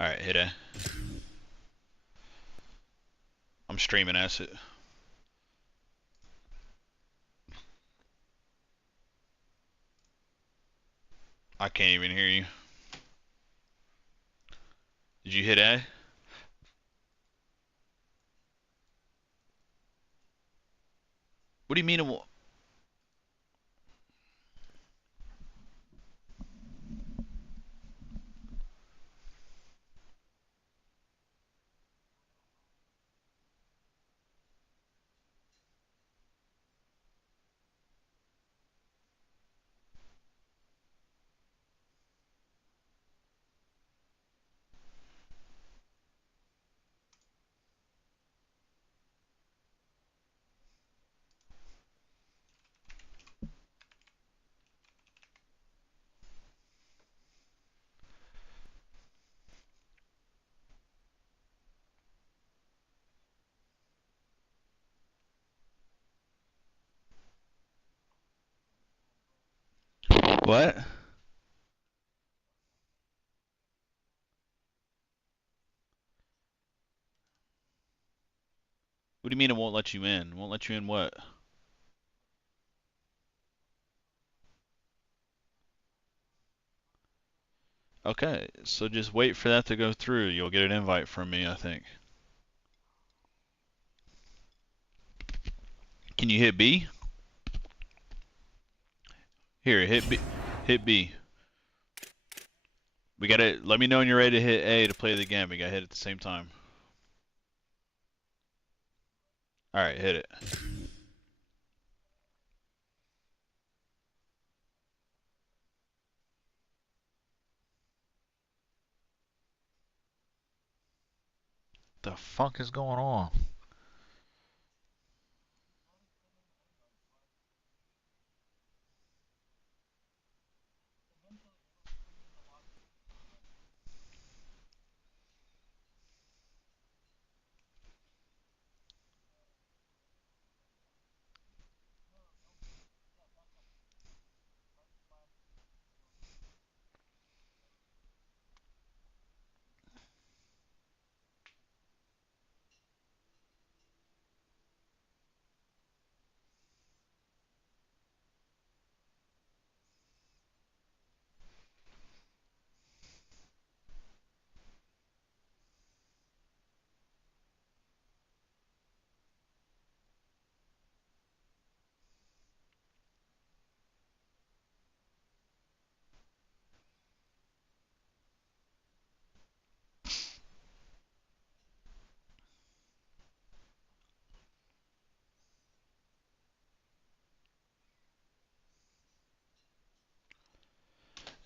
Alright, hit A. I'm streaming acid. I can't even hear you. Did you hit A? What do you mean? What? What do you mean it won't let you in? Won't let you in what? Okay, so just wait for that to go through. You'll get an invite from me, I think. Can you hit B? Here, hit B. Hit B. We gotta let me know when you're ready to hit A to play the game. We gotta hit at the same time. Alright, hit it. The fuck is going on?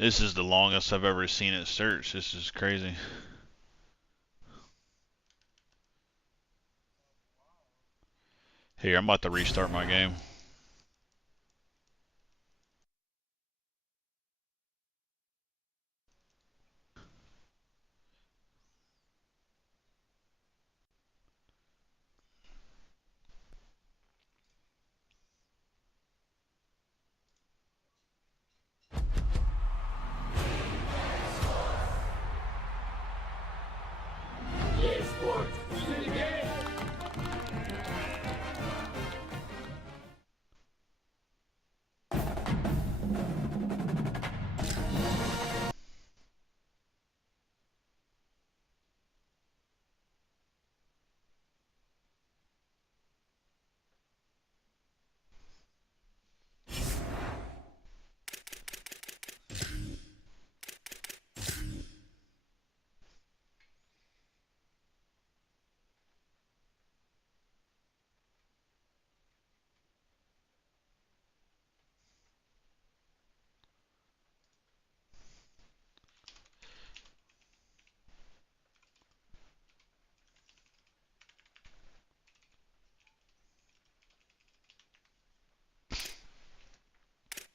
This is the longest I've ever seen it search. This is crazy. Here, I'm about to restart my game.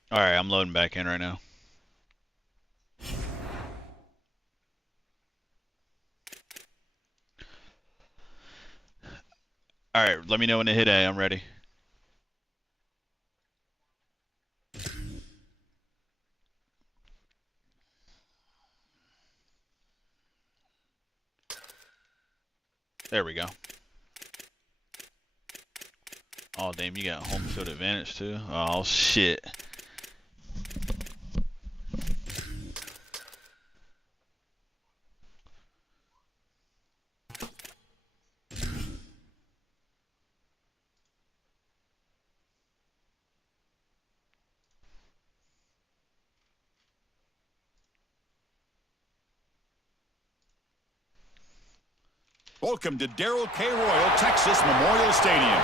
Alright, I'm loading back in right now. Alright, let me know when to hit A. I'm ready. There we go. Oh, damn, you got home field advantage too? Oh, shit. Welcome to Darrell K. Royal, Texas Memorial Stadium.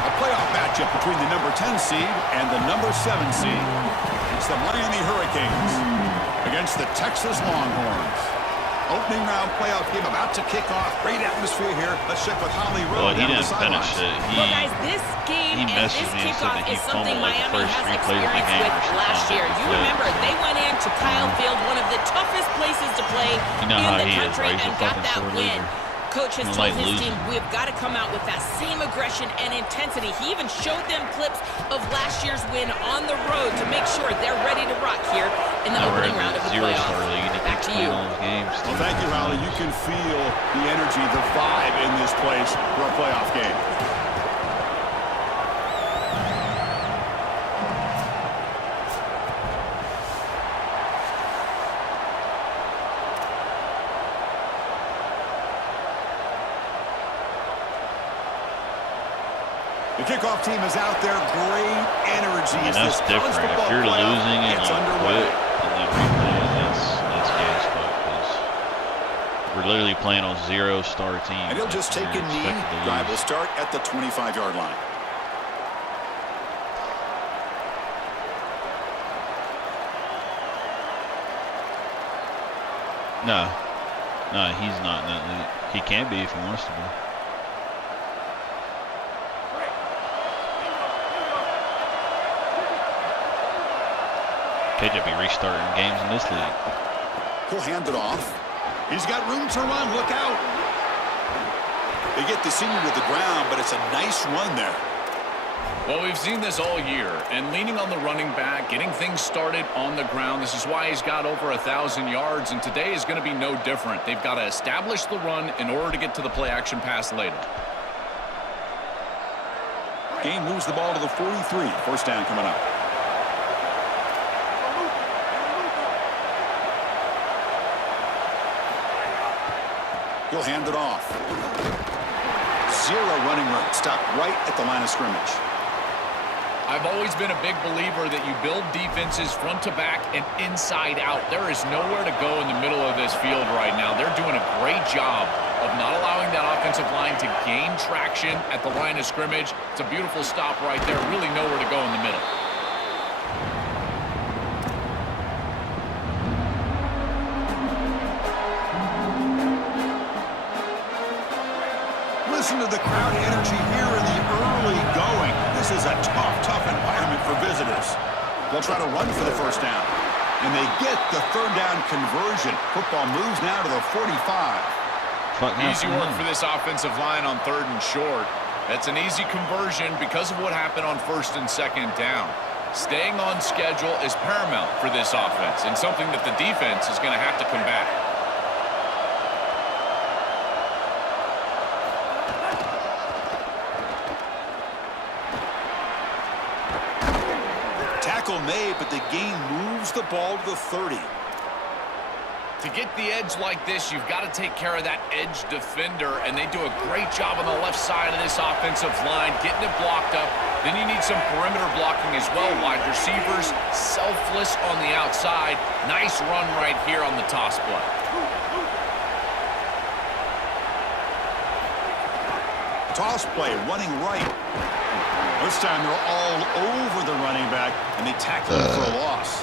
A playoff matchup between the number 10 seed and the number 7 seed. It's the Miami Hurricanes against the Texas Longhorns. Opening round playoff game about to kick off. Great atmosphere here. Let's check with Holly Rowe. Well, he didn't finish it. Well, guys, this game and this kickoff is something Miami has experienced with last year. You remember, they went into Kyle Field, one of the toughest places to play in the country, and got that win. Coach has told his team, we've got to come out with that same aggression and intensity. He even showed them clips of last year's win on the road to make sure they're ready to rock here in the opening round of the playoffs. Back to you. Well, thank you, Holly. You can feel the energy, the vibe in this place for a playoff game. The kickoff team is out there. Great energy. And that's different. If you're losing and you quit and then replay, that's gay as fuck. Because we're literally playing on 0-star team. And he'll just take a knee. Drive will start at the 25-yard line. No, he's not in that league. He can be if he wants to be. KJ be restarting games in this league. He'll hand it off. He's got room to run. Look out. They get the senior to the ground, but it's a nice run there. Well, we've seen this all year, and leaning on the running back, getting things started on the ground. This is why he's got over 1,000 yards, and today is going to be no different. They've got to establish the run in order to get to the play-action pass later. Game moves the ball to the 43. First down coming up. He'll hand it off. Zero running room. Stop right at the line of scrimmage. I've always been a big believer that you build defenses front to back and inside out. There is nowhere to go in the middle of this field right now. They're doing a great job of not allowing that offensive line to gain traction at the line of scrimmage. It's a beautiful stop right there. Really nowhere to go in the middle. Listen to the crowd energy here in the early going. This is a tough environment for visitors. They'll try to run for the first down. And they get the third down conversion. Football moves now to the 45. Easy work for this offensive line on 3rd and short. That's an easy conversion because of what happened on 1st and 2nd down. Staying on schedule is paramount for this offense and something that the defense is going to have to combat. Tackle made, but the gain moves the ball to the 30. To get the edge like this, you've got to take care of that edge defender, and they do a great job on the left side of this offensive line, getting it blocked up. Then you need some perimeter blocking as well. Wide receivers, selfless on the outside. Nice run right here on the toss play. Toss play, running right. This time they're all over the running back, and they tackle him for a loss.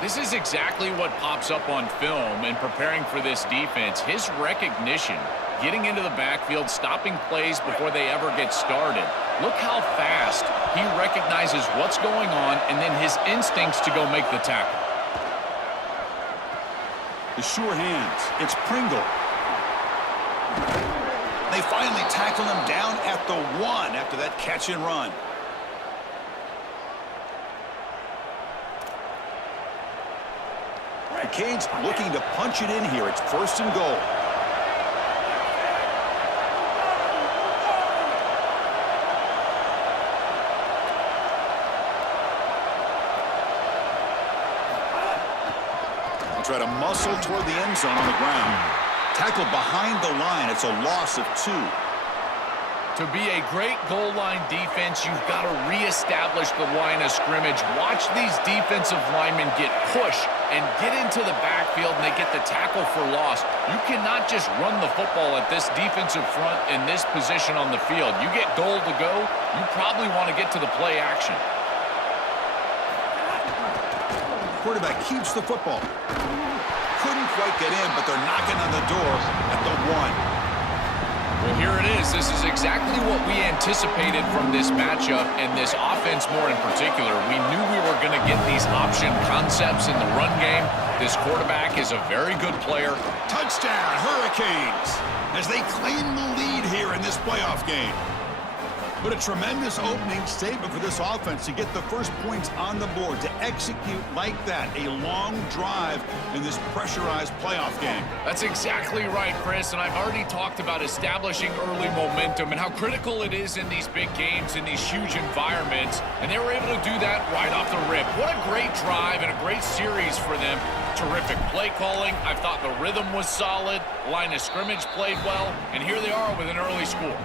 This is exactly what pops up on film in preparing for this defense. His recognition, getting into the backfield, stopping plays before they ever get started. Look how fast he recognizes what's going on and then his instincts to go make the tackle. The sure hands. It's Pringle. They finally tackle him down at the 1 after that catch and run. The Canes looking to punch it in here. It's 1st and goal. and try to muscle toward the end zone on the ground. Tackle behind the line. It's a loss of 2. To be a great goal line defense, you've got to reestablish the line of scrimmage. Watch these defensive linemen get pushed and get into the backfield, and they get the tackle for loss. You cannot just run the football at this defensive front in this position on the field. You get goal to go, you probably want to get to the play action. Quarterback keeps the football. Couldn't quite get in, but they're knocking on the door at the 1. Well, here it is. This is exactly what we anticipated from this matchup and this offense more in particular. We knew we were going to get these option concepts in the run game. This quarterback is a very good player. Touchdown, Hurricanes, as they claim the lead here in this playoff game. But a tremendous opening statement for this offense to get the first points on the board, to execute like that, a long drive in this pressurized playoff game. That's exactly right, Chris, and I've already talked about establishing early momentum and how critical it is in these big games, in these huge environments, and they were able to do that right off the rip. What a great drive and a great series for them. Terrific play calling. I thought the rhythm was solid, line of scrimmage played well, and here they are with an early score.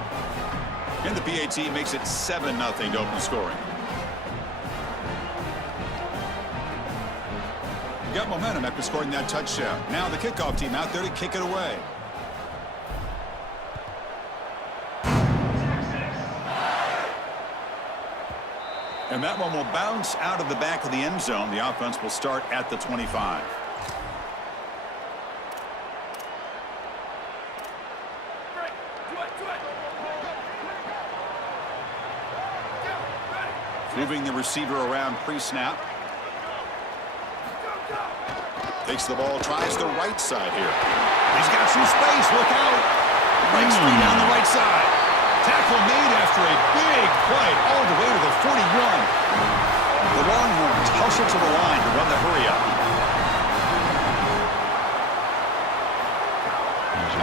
And the PAT makes it 7-0 to open scoring. Got momentum after scoring that touchdown. Now the kickoff team out there to kick it away. And that one will bounce out of the back of the end zone. The offense will start at the 25. Moving the receiver around pre-snap. Takes the ball, tries the right side here. He's got some space, look out. Breaks free down the right side. Tackle made after a big play all the way to the 41. The Longhorns hustle to the line to run the hurry up.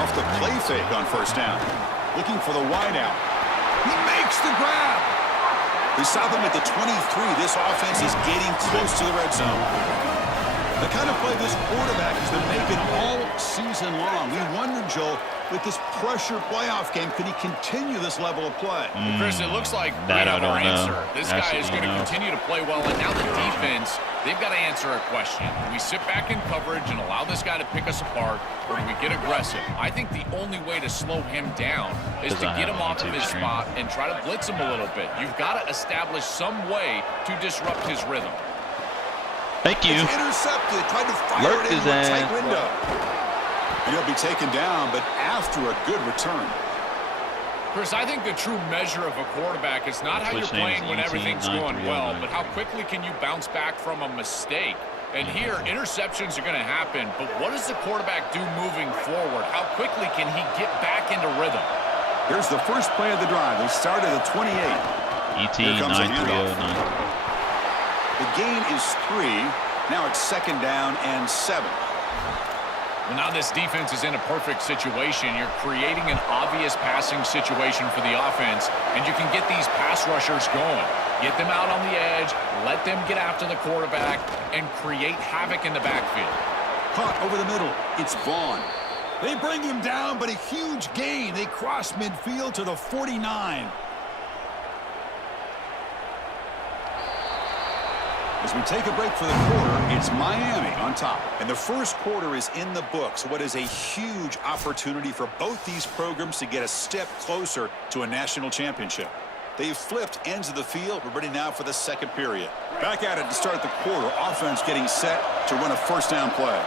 Off the play fake on first down. Looking for the wide out. He makes the grab. We saw them at the 23. This offense is getting close to the red zone. The kind of play this quarterback has been making all season long. We wonder, Joel, with this pressure playoff game, could he continue this level of play? Chris, it looks like we have our answer. This guy is going to continue to play well, and now the defense, they've got to answer a question. Do we sit back in coverage and allow this guy to pick us apart, or do we get aggressive? I think the only way to slow him down is to get him off of his spot and try to blitz him a little bit. You've got to establish some way to disrupt his rhythm. Thank you. It's intercepted. Tried to fire it into a tight window. And he'll be taken down, but after a good return. Chris, I think the true measure of a quarterback is not how you're playing when everything's going well, but how quickly can you bounce back from a mistake. And here, interceptions are going to happen, but what does the quarterback do moving forward? How quickly can he get back into rhythm? Here's the first play of the drive. They start at the 28. ET 9309. The gain is 3. Now it's second down and 7. Well, now this defense is in a perfect situation. You're creating an obvious passing situation for the offense, and you can get these pass rushers going. Get them out on the edge, let them get after the quarterback, and create havoc in the backfield. Caught over the middle. It's Vaughn. They bring him down, but a huge gain. They cross midfield to the 49. As we take a break for the quarter, it's Miami on top. And the first quarter is in the books. What is a huge opportunity for both these programs to get a step closer to a national championship. They've flipped ends of the field. We're ready now for the second period. Back at it to start the quarter. Offense getting set to run a first down play.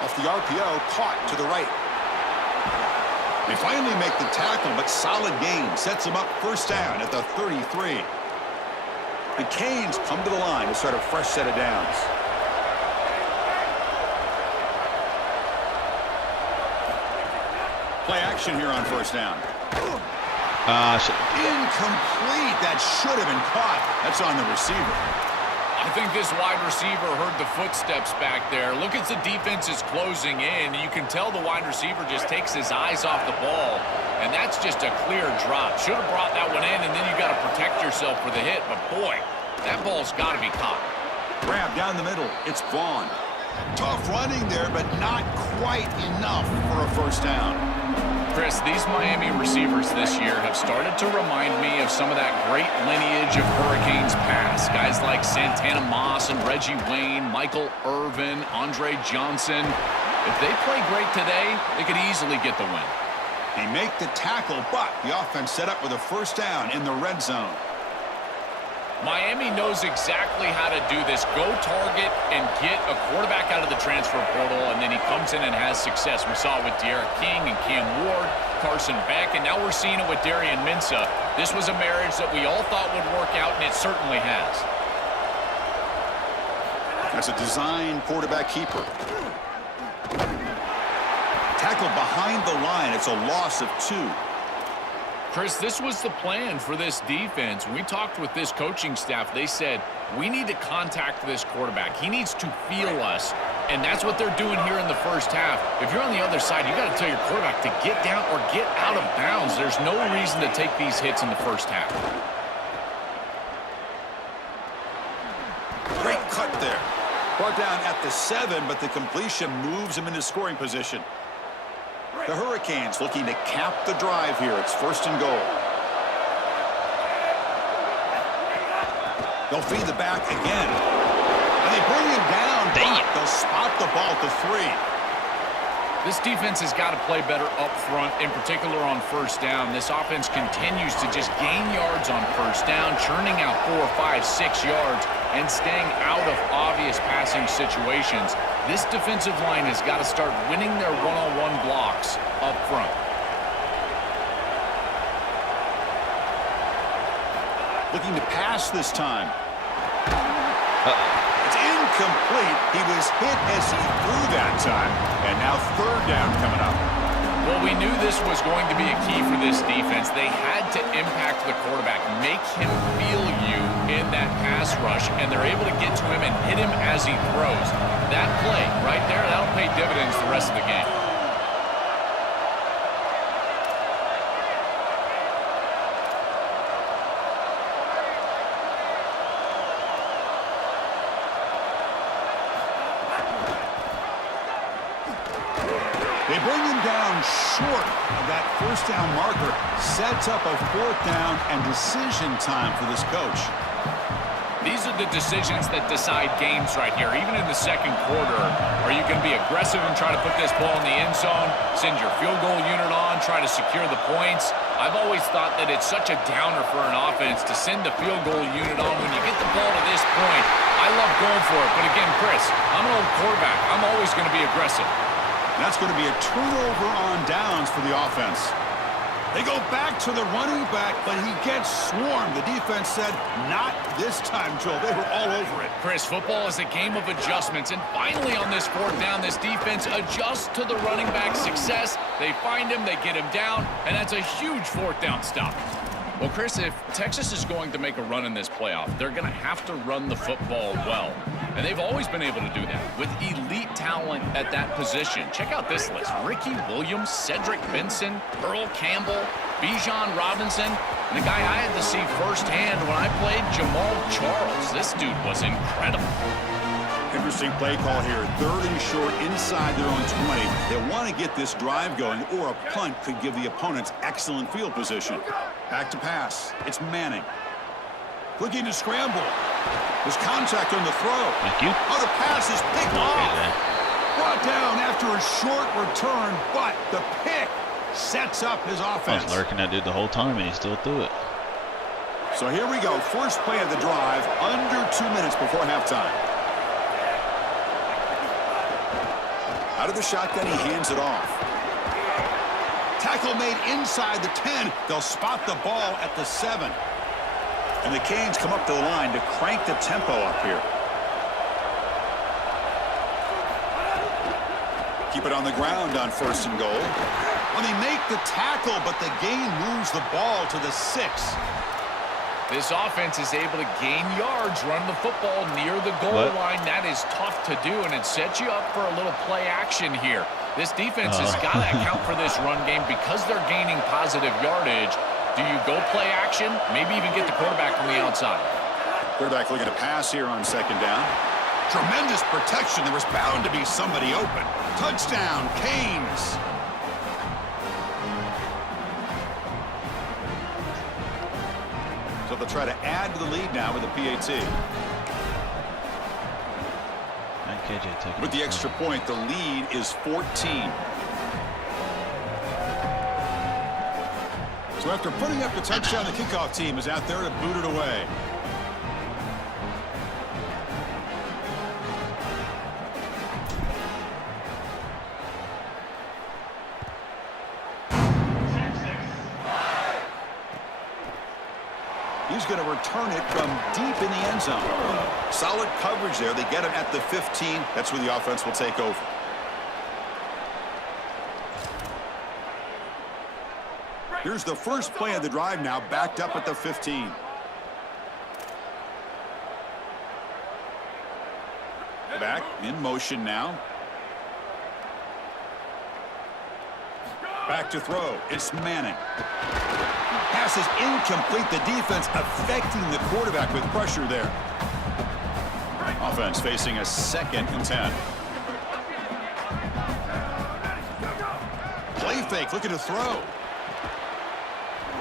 Off the RPO, caught to the right. They finally make the tackle, but solid gain sets them up first down at the 33. The Canes come to the line to start a fresh set of downs. Play action here on first down. Incomplete. That should have been caught. That's on the receiver. I think this wide receiver heard the footsteps back there. Look as the defense is closing in. You can tell the wide receiver just takes his eyes off the ball, and that's just a clear drop. Should have brought that one in, and then you got to protect yourself for the hit. But, boy, That ball's got to be caught. Grab down the middle. It's Vaughn. Tough running there, but not quite enough for a first down. Chris, these Miami receivers this year have started to remind me of some of that great lineage of Hurricanes past. Guys like Santana Moss and Reggie Wayne, Michael Irvin, Andre Johnson. If they play great today, they could easily get the win. They make the tackle, but the offense set up with a first down in the red zone. Miami knows exactly how to do this. Go target and get a quarterback out of the transfer portal, and then he comes in and has success. We saw it with D'Eriq King and Cam Ward, Carson Beck, and now we're seeing it with Darian Mensah. This was a marriage that we all thought would work out, and it certainly has. That's a design quarterback keeper. Tackled behind the line. It's a loss of 2. Chris, this was the plan for this defense. When we talked with this coaching staff, they said, we need to contact this quarterback. He needs to feel us, and that's what they're doing here in the first half. If you're on the other side, you got to tell your quarterback to get down or get out of bounds. There's no reason to take these hits in the first half. Great cut there. Brought down at the 7, but the completion moves him into scoring position. The Hurricanes looking to cap the drive here. It's first and goal. They'll feed the back again. And they bring him down. But they'll spot the ball to 3. This defense has got to play better up front, in particular on first down. This offense continues to just gain yards on first down, churning out 4, 5, 6 yards, and staying out of obvious passing situations. This defensive line has got to start winning their one-on-one blocks up front. Looking to pass this time. It's incomplete. He was hit as he threw that time. And now third down coming up. Well, we knew this was going to be a key for this defense. They had to impact the quarterback, make him feel you in that pass rush, and they're able to get to him and hit him as he throws. That play right there, that'll pay dividends the rest of the game. They bring him down short of that first down marker. Sets up a fourth down and decision time for this coach. These are the decisions that decide games right here. Even in the second quarter, are you going to be aggressive and try to put this ball in the end zone, send your field goal unit on, try to secure the points? I've always thought that it's such a downer for an offense to send the field goal unit on when you get the ball to this point. I love going for it, but again, Chris, I'm an old quarterback. I'm always going to be aggressive. That's going to be a turnover on downs for the offense. They go back to the running back, but he gets swarmed. The defense said, not this time, Joel. They were all over it. Chris, football is a game of adjustments, and finally on this fourth down, this defense adjusts to the running back's success. They find him, they get him down, and that's a huge fourth down stop. Well, Chris, if Texas is going to make a run in this playoff, they're going to have to run the football well. And they've always been able to do that with elite talent at that position. Check out this list. Ricky Williams, Cedric Benson, Earl Campbell, Bijan Robinson, and the guy I had to see firsthand when I played, Jamal Charles. This dude was incredible. Interesting play call here. Third and short inside their own 20. They want to get this drive going, or a punt could give the opponents excellent field position. Back to pass. It's Manning. Looking to scramble. There's contact on the throw. Thank you. Oh, the pass is picked off. Brought down after a short return, but the pick sets up his offense. I was lurking that dude the whole time, and he still threw it. So here we go. First play of the drive, under 2 minutes before halftime. Out of the shotgun, he hands it off. Tackle made inside the 10. They'll spot the ball at the 7. And the Canes come up to the line to crank the tempo up here. Keep it on the ground on first and goal. Well, they make the tackle, but the gain moves the ball to the 6. This offense is able to gain yards, run the football near the goal line. That is tough to do, and it sets you up for a little play action here. This defense has got to account for this run game because they're gaining positive yardage. Do you go play action? Maybe even get the quarterback from the outside. Quarterback looking to pass here on second down. Tremendous protection. There was bound to be somebody open. Touchdown, Canes. So they'll try to add to the lead now with a PAT. With the extra point, the lead is 14. So after putting up the touchdown, the kickoff team is out there to boot it away. He's going to return it from deep in the end zone. Solid coverage there. They get him at the 15. That's where the offense will take over. Here's the first play of the drive now, backed up at the 15. Back in motion now. Back to throw. It's Manning. Pass is incomplete. The defense affecting the quarterback with pressure there. Offense facing a 2nd and 10. Play fake, looking to throw.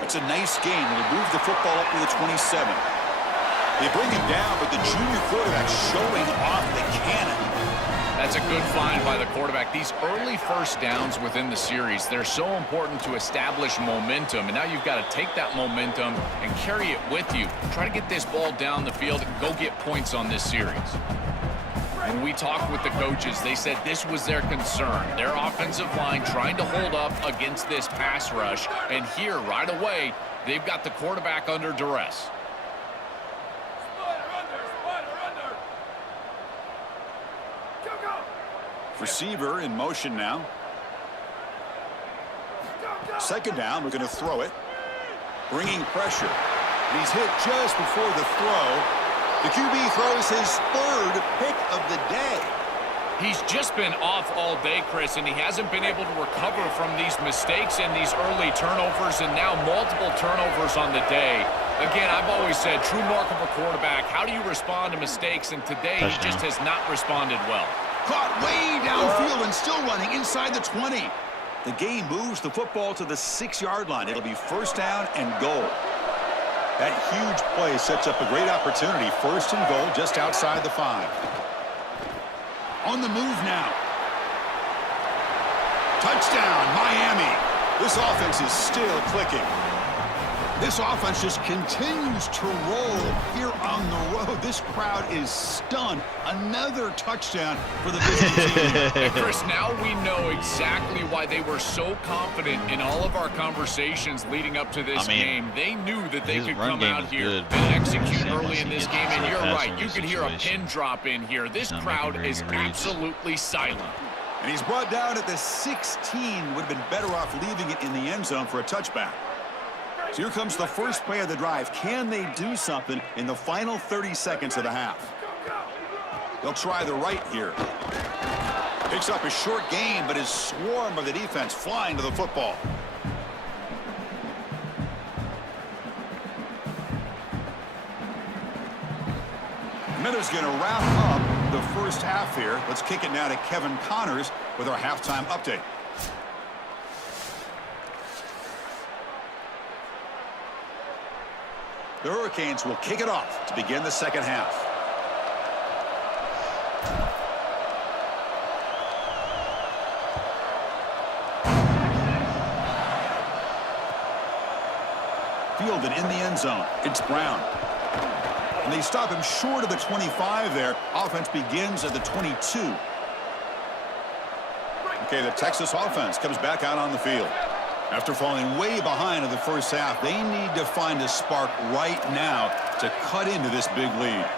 It's a nice game. They move the football up to the 27. They bring him down, but the junior quarterback showing off the cannon. That's a good find by the quarterback. These early first downs within the series, they're so important to establish momentum. And now you've got to take that momentum and carry it with you. Try to get this ball down the field and go get points on this series. When we talked with the coaches, they said this was their concern. Their offensive line trying to hold up against this pass rush. And here, right away, they've got the quarterback under duress. Receiver in motion now. Second down, we're going to throw it. Bringing pressure. And he's hit just before the throw. The QB throws his 3rd pick of the day. He's just been off all day, Chris, and he hasn't been able to recover from these mistakes and these early turnovers, and now multiple turnovers on the day. Again, I've always said, true mark of a quarterback, how do you respond to mistakes? And today, he just has not responded well. Caught way downfield and still running inside the 20. The game moves the football to the 6-yard line. It'll be first down and goal. That huge play sets up a great opportunity. First and goal just outside the 5. On the move now. Touchdown, Miami. This offense is still clicking. This offense just continues to roll here on the road. This crowd is stunned. Another touchdown for the visiting team. And Chris, now we know exactly why they were so confident in all of our conversations leading up to this game. They knew that they could come out here and execute early in this game. And you're right, you could hear a pin drop in here. This crowd is absolutely silent. And he's brought down at the 16. Would have been better off leaving it in the end zone for a touchback. So here comes the first play of the drive. Can they do something in the final 30 seconds of the half? They'll try the right here. Picks up a short gain, but is swarmed by the defense, flying to the football. Miller's going to wrap up the first half here. Let's kick it now to Kevin Connors with our halftime update. The Hurricanes will kick it off to begin the second half. Fielded in the end zone. It's Brown. And they stop him short of the 25 there. Offense begins at the 22. Okay, the Texas offense comes back out on the field. After falling way behind in the first half, they need to find a spark right now to cut into this big lead.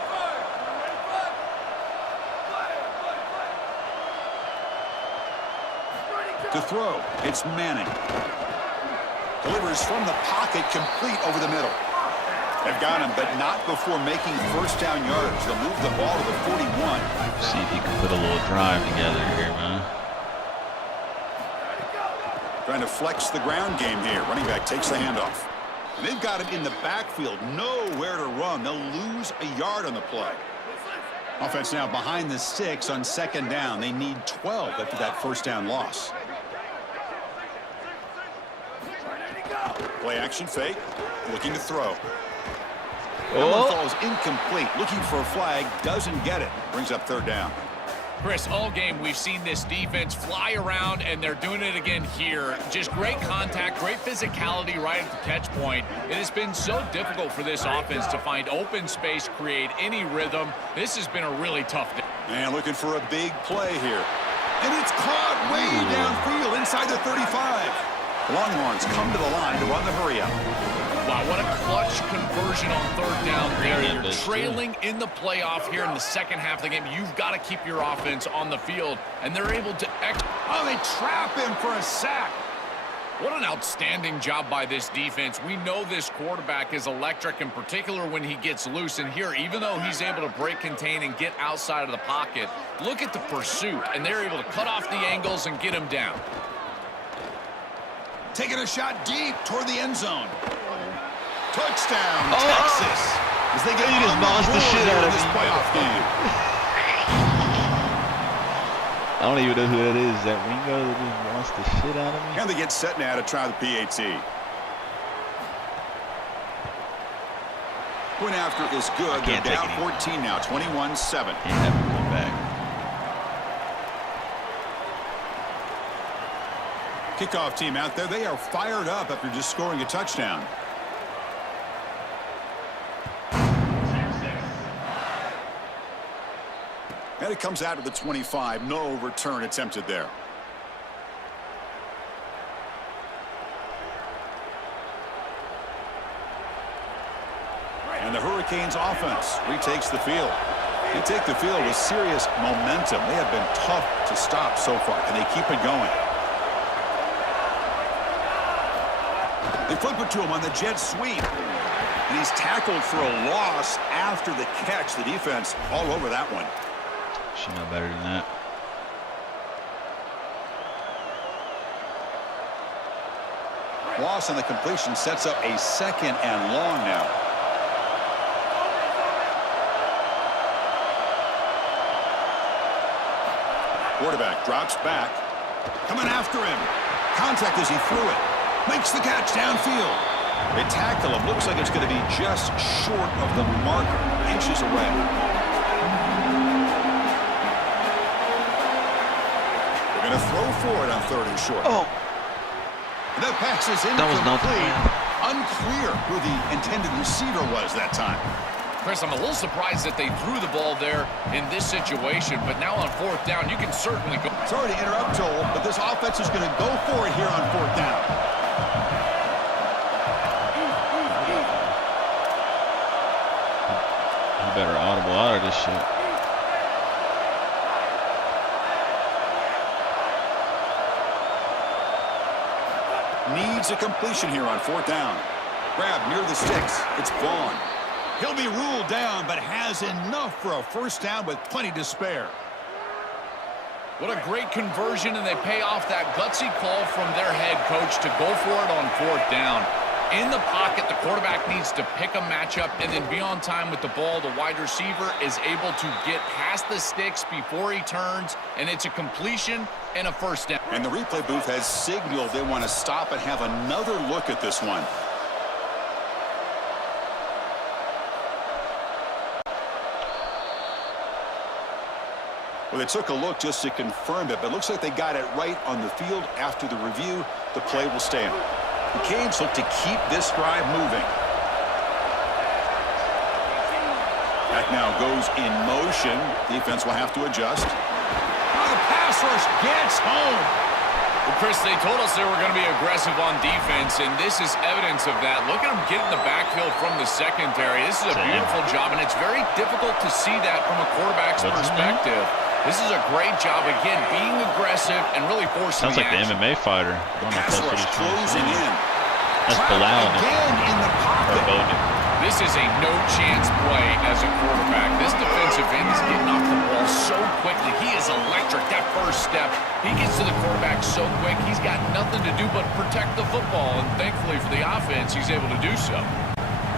To throw, it's Manning. Delivers from the pocket, complete over the middle. They've got him, but not before making first down yards. They'll move the ball to the 41. See if you can put a little drive together here, man. Trying to flex the ground game here. Running back takes the handoff. They've got him in the backfield, nowhere to run. They'll lose a yard on the play. Offense now behind the 6 on 2nd down. They need 12 after that first down loss. Play action fake, looking to throw. Number falls incomplete, looking for a flag, doesn't get it. Brings up 3rd down. Chris, all game we've seen this defense fly around, and they're doing it again here. Just great contact, great physicality right at the catch point. It has been so difficult for this offense to find open space, create any rhythm. This has been a really tough day. And looking for a big play here. And it's caught way downfield inside the 35. Longhorns come to the line to run the hurry out. Wow, what a clutch conversion on 3rd down there. You're trailing in the playoff here in the second half of the game. You've got to keep your offense on the field, and they're able to... Oh, they trap him for a sack. What an outstanding job by this defense. We know this quarterback is electric, in particular when he gets loose. And here, even though he's able to break, contain, and get outside of the pocket, look at the pursuit, and they're able to cut off the angles and get him down. Taking a shot deep toward the end zone. Touchdown, Texas. As they get just bossed the shit out of this playoff game. I don't even know who that is. That Wingo that just lost the shit out of me. And they get set now to try the PAT. Point after is good. They're down 14 now, 21-7. Can't have him come back. Kickoff team out there. They are fired up after just scoring a touchdown. And it comes out of the 25. No return attempted there. And the Hurricanes offense retakes the field. They take the field with serious momentum. They have been tough to stop so far. Can they keep it going? They flip it to him on the jet sweep. And he's tackled for a loss after the catch. The defense all over that one. Should know better than that. Loss on the completion sets up a 2nd and long now. Quarterback drops back. Coming after him. Contact as he threw it. Makes the catch downfield. They tackle him. Looks like it's going to be just short of the marker. Inches away. They're going to throw for it on 3rd and short. Oh. That pass is incomplete. Unclear who the intended receiver was that time. Chris, I'm a little surprised that they threw the ball there in this situation, but now on 4th down, you can certainly go. Sorry to interrupt, Joel, but this offense is going to go for it here on 4th down. You better audible out of this shit. Needs a completion here on 4th down. Grab near the sticks. It's Vaughn. He'll be ruled down, but has enough for a first down with plenty to spare. What a great conversion, and they pay off that gutsy call from their head coach to go for it on 4th down. In the pocket, the quarterback needs to pick a matchup and then be on time with the ball. The wide receiver is able to get past the sticks before he turns, and it's a completion and a first down. And the replay booth has signaled they want to stop and have another look at this one. Well, they took a look just to confirm it, but it looks like they got it right on the field. After the review, the play will stand. The Canes look to keep this drive moving. That now goes in motion. Defense will have to adjust. Now the pass rush gets home. Well, Chris, they told us they were going to be aggressive on defense, and this is evidence of that. Look at them get in the backfield from the secondary. This is a beautiful job, and it's very difficult to see that from a quarterback's perspective. This is a great job, again, being aggressive and really forcing Sounds like the MMA fighter. The pass rush closing in. That's Bilal. Again in the pocket. This is a no-chance play as a quarterback. This defensive end is getting off the ball so quickly. He is electric. That first step, he gets to the quarterback so quick, he's got nothing to do but protect the football. And thankfully for the offense, he's able to do so.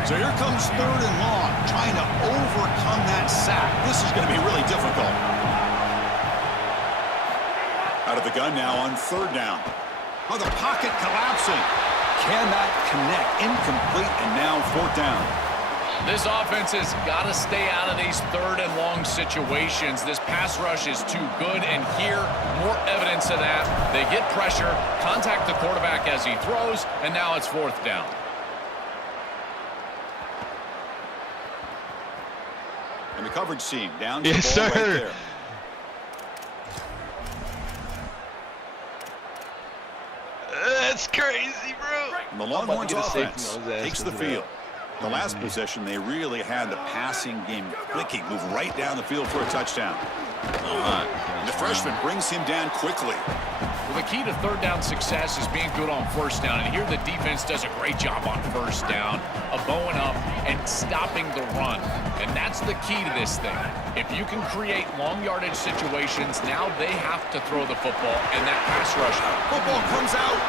So here comes 3rd and long, trying to overcome that sack. This is going to be really difficult. Out of the gun now on 3rd down. Oh, the pocket collapsing. Cannot connect. Incomplete, and now 4th down. This offense has got to stay out of these 3rd and long situations. This pass rush is too good, and here, more evidence of that. They get pressure, contact the quarterback as he throws, and now it's 4th down. And the coverage seam down to yes, the ball sir. right there. That's crazy, bro. And the Longhorns offense takes the field. The last possession, they really had the passing game clicking, move right down the field for a touchdown. The freshman brings him down quickly. Well, the key to 3rd down success is being good on 1st down. And here the defense does a great job on 1st down of bowing up and stopping the run. And that's the key to this thing. If you can create long yardage situations, now they have to throw the football, and that pass rush. Football comes out.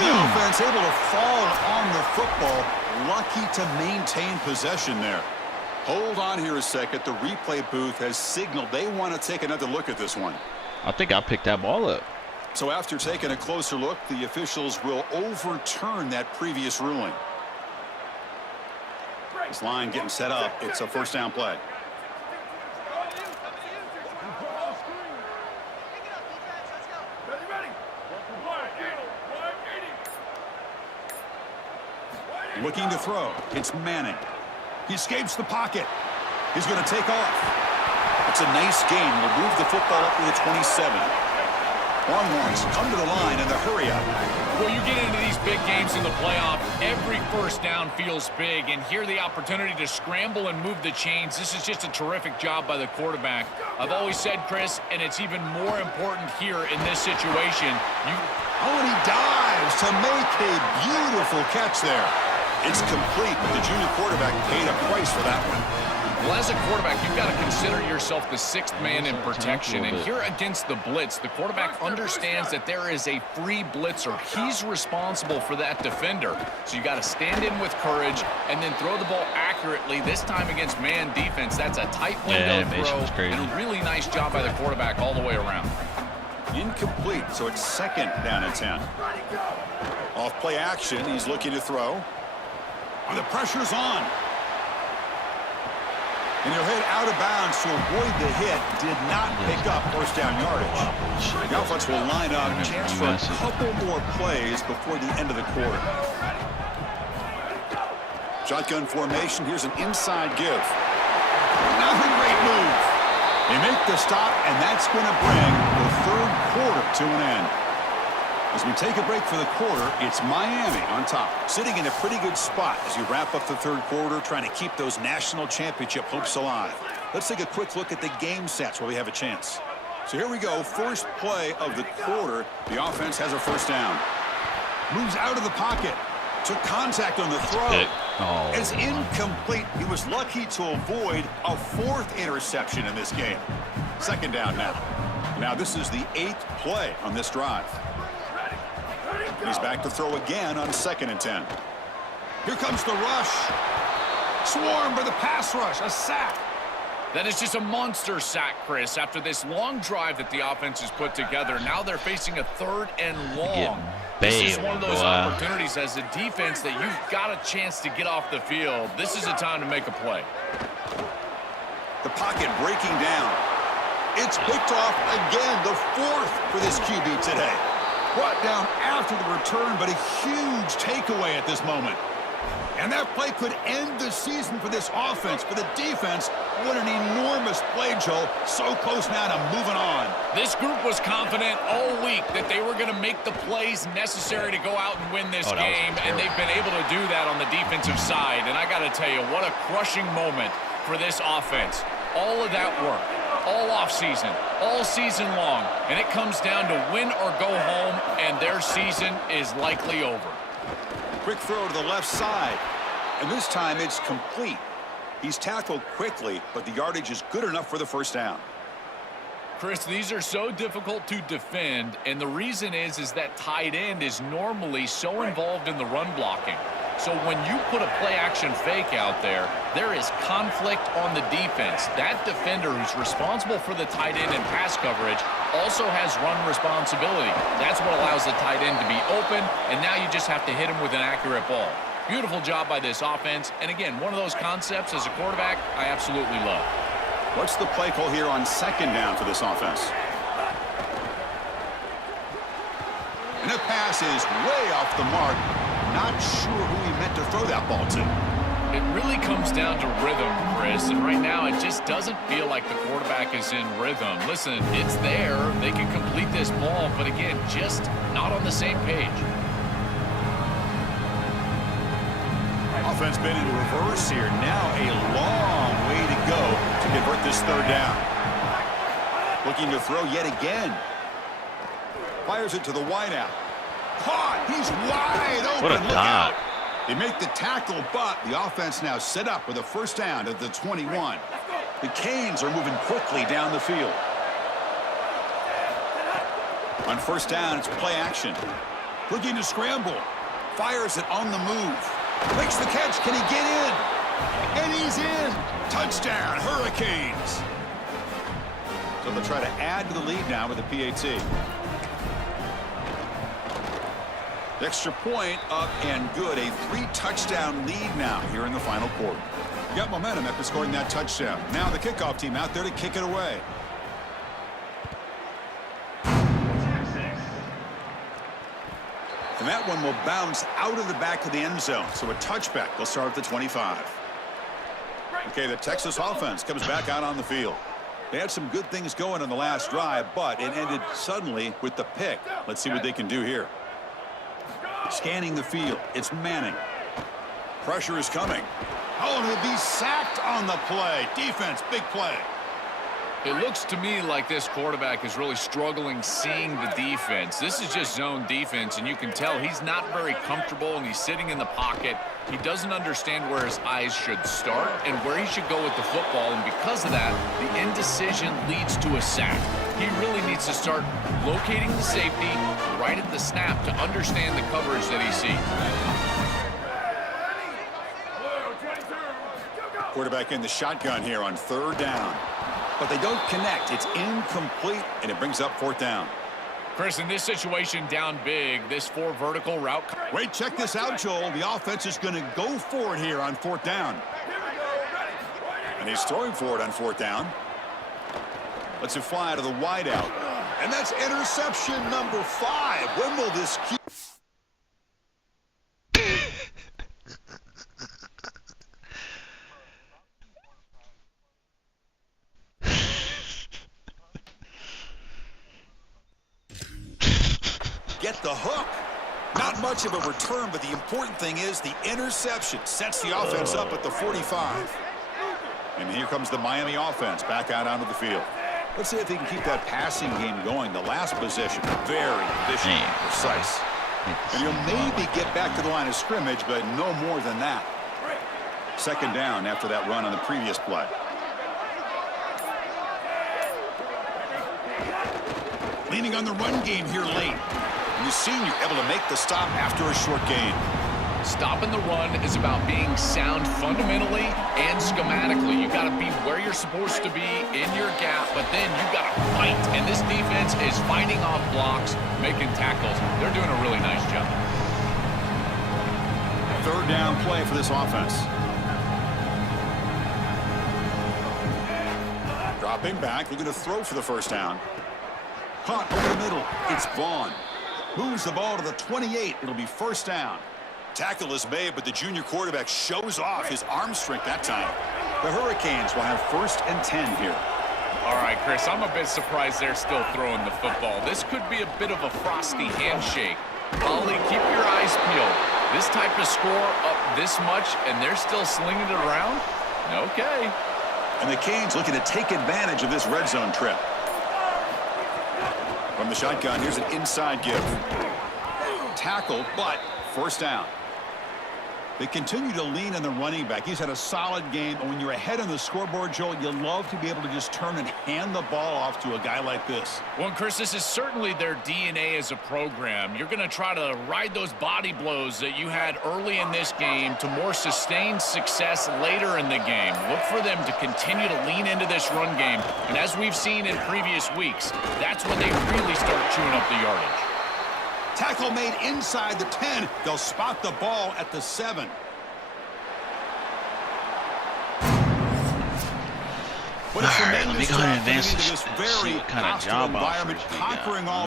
The offense able to fall on the football. Lucky to maintain possession there. Hold on here a second. The replay booth has signaled they want to take another look at this one. I think I picked that ball up. So after taking a closer look, the officials will overturn that previous ruling. This line getting set up. It's a 1st down play. Looking to throw. It's Manning. He escapes the pocket. He's going to take off. It's a nice gain. Will move the football up to the 27. Longhorns come to the line in the hurry up. Well, you get into these big games in the playoff, every 1st down feels big, and here the opportunity to scramble and move the chains. This is just a terrific job by the quarterback. I've always said, Chris, and it's even more important here in this situation. And he dives to make a beautiful catch there. It's complete, but the junior quarterback paid a price for that one. Well, as a quarterback, you've got to consider yourself the 6th man in protection. And here against the blitz, the quarterback understands that there is a free blitzer. He's responsible for that defender. So you got to stand in with courage and then throw the ball accurately. This time against man defense, that's a tight window throw. And a really nice job by the quarterback all the way around. Incomplete, so it's 2nd down and 10. Off play action, he's looking to throw. And the pressure's on. And he'll head out of bounds to avoid the hit. Did not pick up 1st down yardage. The offense will line up. Chance for a couple more plays before the end of the quarter. Shotgun formation. Here's an inside give. Another great move. They make the stop, and that's going to bring the 3rd quarter to an end. As we take a break for the quarter, it's Miami on top, sitting in a pretty good spot as you wrap up the 3rd quarter, trying to keep those national championship hopes alive. Let's take a quick look at the game stats while we have a chance. So here we go, first play of the quarter. The offense has a 1st down. Moves out of the pocket. Took contact on the throw. It's incomplete. He was lucky to avoid a 4th interception in this game. 2nd down now. Now this is the 8th play on this drive. He's back to throw again on 2nd and 10. Here comes the rush. Swarmed by the pass rush. A sack. That is just a monster sack, Chris. After this long drive that the offense has put together, now they're facing a 3rd and long. This is one of those opportunities as a defense that you've got a chance to get off the field. This is a time to make a play. The pocket breaking down. It's picked off again, the 4th for this QB today. Brought down after the return, but a huge takeaway at this moment. And that play could end the season for this offense. For the defense, what an enormous play, Joel. So close now to moving on. This group was confident all week that they were going to make the plays necessary to go out and win this game, and they've been able to do that on the defensive side. And I got to tell you, what a crushing moment for this offense. All of that work, all offseason, all season long, and it comes down to win or go home, and their season is likely over. Quick throw to the left side. And this time it's complete. He's tackled quickly, but the yardage is good enough for the first down. Chris, these are so difficult to defend, and the reason is that tight end is normally so involved in the run blocking. So when you put a play-action fake out there, there is conflict on the defense. That defender who's responsible for the tight end and pass coverage also has run responsibility. That's what allows the tight end to be open, and now you just have to hit him with an accurate ball. Beautiful job by this offense, and again, one of those concepts as a quarterback I absolutely love. What's the play call here on second down for this offense? And the pass is way off the mark. Not sure who he meant to throw that ball to. It really comes down to rhythm, Chris, and right now it just doesn't feel like the quarterback is in rhythm. Listen, it's there. They can complete this ball, but again, just not on the same page. Offense been in reverse here. Now a long way to go to convert this third down. Looking to throw yet again. Fires it to the wideout. Caught. He's wide open. What a dot. They make the tackle, but the offense now set up with a first down at the 21. The Canes are moving quickly down the field. On first down, it's play action. Looking to scramble. Fires it on the move. Makes the catch. Can he get in? And he's in. Touchdown, Hurricanes. So they'll try to add to the lead now with a PAT. The extra point up and good. A 3-touchdown lead now here in the final quarter. Got momentum after scoring that touchdown. Now the kickoff team out there to kick it away. And that one will bounce out of the back of the end zone. So a touchback. They'll start at the 25. Okay, the Texas offense comes back out on the field. They had some good things going on the last drive, but it ended suddenly with the pick. Let's see what they can do here. Scanning the field. It's Manning. Pressure is coming. Oh, and he'll be sacked on the play. Defense, big play. It looks to me like this quarterback is really struggling seeing the defense. This is just zone defense, and you can tell he's not very comfortable, and he's sitting in the pocket. He doesn't understand where his eyes should start and where he should go with the football, and because of that, the indecision leads to a sack. He really needs to start locating the safety right at the snap to understand the coverage that he sees. Quarterback in the shotgun here on third down. But they don't connect. It's incomplete, and it brings up fourth down. Chris, in this situation, down big, this 4 vertical route. Wait, check this out, Joel. The offense is going to go for it here on fourth down. And he's throwing for it on fourth down. Lets it fly to the wideout. And that's interception number 5. When will this keep? Get the hook. Not much of a return, but the important thing is the interception sets the offense up at the 45. And here comes the Miami offense back out onto the field. Let's see if they can keep that passing game going. The last possession, very efficient and precise. And you'll maybe get back to the line of scrimmage, but no more than that. Second down after that run on the previous play. Leaning on the run game here late. And the senior able to make the stop after a short gain. Stopping the run is about being sound fundamentally and schematically. You got to be where you're supposed to be in your gap, but then you got to fight. And this defense is fighting off blocks, making tackles. They're doing a really nice job. Third down play for this offense. Dropping back, looking to throw for the first down. Caught over the middle. It's Vaughn. Moves the ball to the 28. It'll be first down. Tackle is made, but the junior quarterback shows off his arm strength that time. The Hurricanes will have first and 10 here. All right, Chris, I'm a bit surprised they're still throwing the football. This could be a bit of a frosty handshake. Ollie, keep your eyes peeled. This type of score up this much, and they're still slinging it around? Okay. And the Canes looking to take advantage of this red zone trip. From the shotgun, here's an inside give. Tackle, but first down. They continue to lean on the running back. He's had a solid game. And when you're ahead on the scoreboard, Joel, you love to be able to just turn and hand the ball off to a guy like this. Well, Chris, this is certainly their DNA as a program. You're going to try to ride those body blows that you had early in this game to more sustained success later in the game. Look for them to continue to lean into this run game. And as we've seen in previous weeks, that's when they really start chewing up the yardage. Tackle made inside the 10. They'll spot the ball at the 7. All right, let me go ahead and advance this. See what kind of job offers we got.